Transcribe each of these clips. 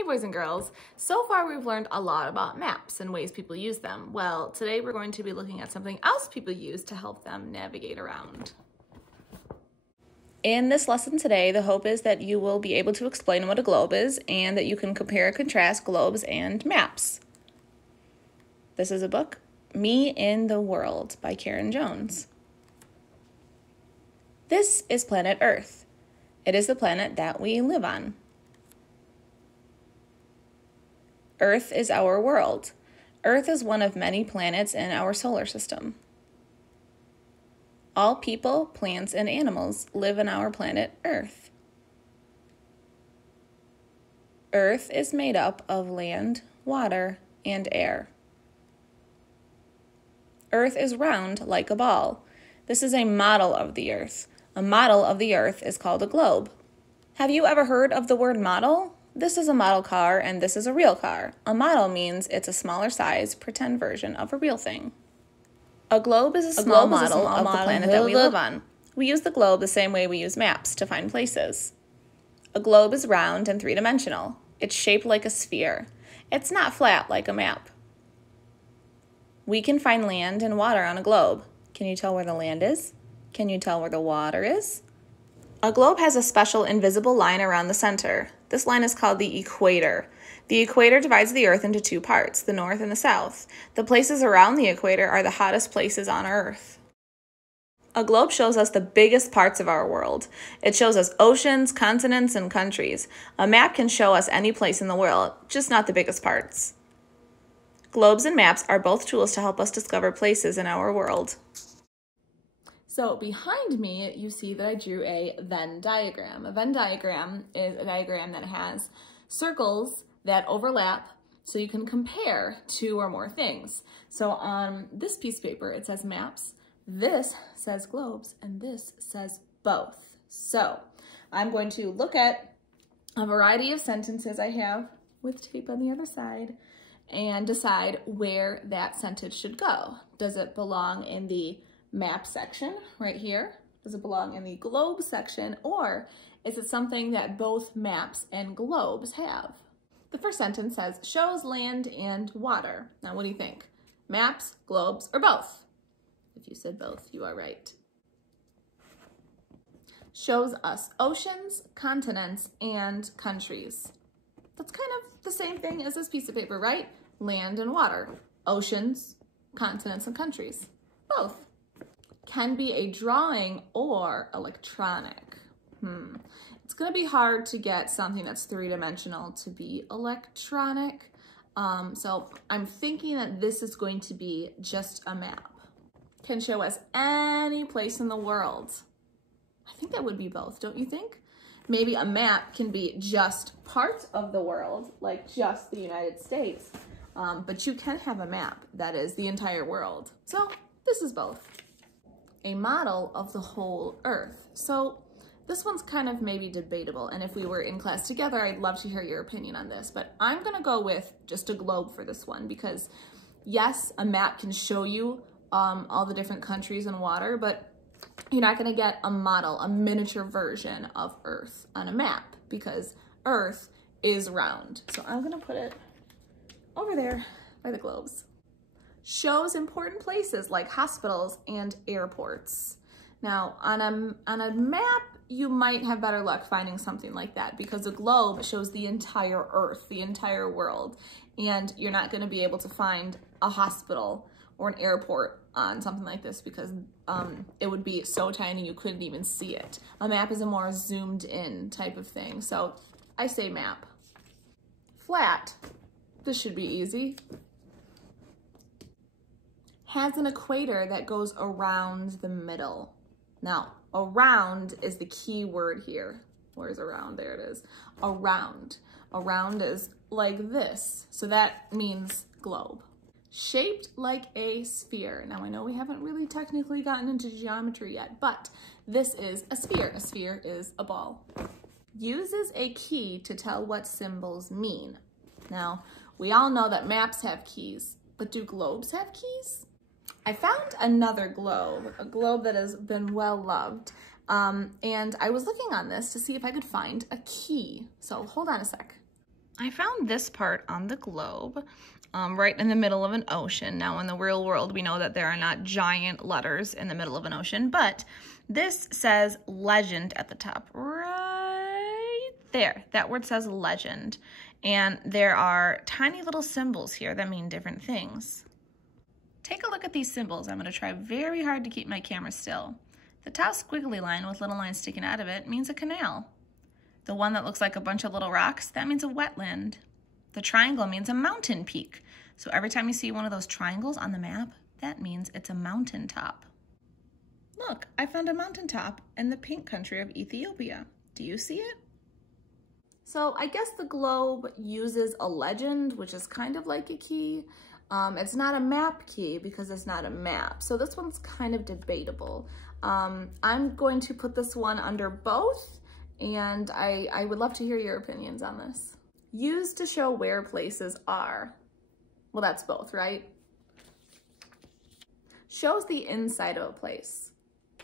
Hey boys and girls, so far we've learned a lot about maps and ways people use them. Well, today we're going to be looking at something else people use to help them navigate around. In this lesson today, the hope is that you will be able to explain what a globe is and that you can compare and contrast globes and maps. This is a book, Me in the World by Karen Jones. This is planet Earth. It is the planet that we live on. Earth is our world. Earth is one of many planets in our solar system. All people, plants, and animals live on our planet Earth. Earth is made up of land, water, and air. Earth is round like a ball. This is a model of the Earth. A model of the Earth is called a globe. Have you ever heard of the word model? This is a model car and this is a real car. A model means it's a smaller size, pretend version of a real thing. A globe is a small model of the planet that we live on. We use the globe the same way we use maps to find places. A globe is round and three-dimensional. It's shaped like a sphere. It's not flat like a map. We can find land and water on a globe. Can you tell where the land is? Can you tell where the water is? A globe has a special invisible line around the center. This line is called the equator. The equator divides the Earth into two parts, the north and the south. The places around the equator are the hottest places on Earth. A globe shows us the biggest parts of our world. It shows us oceans, continents, and countries. A map can show us any place in the world, just not the biggest parts. Globes and maps are both tools to help us discover places in our world. So behind me, you see that I drew a Venn diagram. A Venn diagram is a diagram that has circles that overlap so you can compare two or more things. So on this piece of paper, it says maps, this says globes, and this says both. So I'm going to look at a variety of sentences I have with tape on the other side and decide where that sentence should go. Does it belong in the map section right here? Does it belong in the globe section, or is it something that both maps and globes have? The first sentence says, shows land and water. Now, what do you think? Maps, globes, or both? If you said both, you are right. Shows us oceans, continents, and countries. That's kind of the same thing as this piece of paper, right? Land and water. Oceans, continents, and countries. Both. Can be a drawing or electronic. It's gonna be hard to get something that's three-dimensional to be electronic. So I'm thinking that this is going to be just a map. Can show us any place in the world. I think that would be both, don't you think? Maybe a map can be just part of the world, like just the United States. But you can have a map that is the entire world. So this is both. A model of the whole Earth. So this one's kind of maybe debatable, and if we were in class together, I'd love to hear your opinion on this, but I'm gonna go with just a globe for this one because yes, a map can show you all the different countries and water, but you're not gonna get a model, a miniature version of Earth on a map because Earth is round. So I'm gonna put it over there by the globes. Shows important places like hospitals and airports. Now, on a map, you might have better luck finding something like that because a globe shows the entire Earth, the entire world, and you're not going to be able to find a hospital or an airport on something like this because it would be so tiny you couldn't even see it. A map is a more zoomed in type of thing, so I say map. Flat. This should be easy. Has an equator that goes around the middle. Now, around is the key word here. Where's around? There it is. Around. Around is like this. So that means globe. Shaped like a sphere. Now, I know we haven't really technically gotten into geometry yet, but this is a sphere. A sphere is a ball. Uses a key to tell what symbols mean. Now, we all know that maps have keys, but do globes have keys? I found another globe, a globe that has been well loved, and I was looking on this to see if I could find a key. So hold on a sec. I found this part on the globe, right in the middle of an ocean. Now, in the real world, we know that there are not giant letters in the middle of an ocean, but this says legend at the top, right there. That word says legend, and there are tiny little symbols here that mean different things. Take a look at these symbols. I'm going to try very hard to keep my camera still. The top squiggly line with little lines sticking out of it means a canal. The one that looks like a bunch of little rocks, that means a wetland. The triangle means a mountain peak. So every time you see one of those triangles on the map, that means it's a mountaintop. Look, I found a mountaintop in the pink country of Ethiopia. Do you see it? So I guess the globe uses a legend, which is kind of like a key. It's not a map key because it's not a map. So this one's kind of debatable. I'm going to put this one under both, and I would love to hear your opinions on this. Used to show where places are. Well, that's both, right? Shows the inside of a place.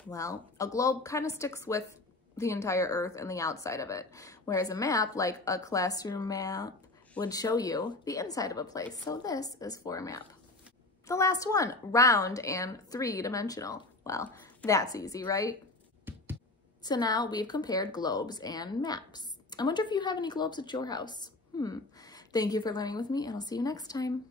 Well, a globe kind of sticks with the entire earth and the outside of it, whereas a map, like a classroom map, would show you the inside of a place. So this is for a map. The last one, round and three-dimensional. Well, that's easy, right? So now we've compared globes and maps. I wonder if you have any globes at your house. Thank you for learning with me, and I'll see you next time.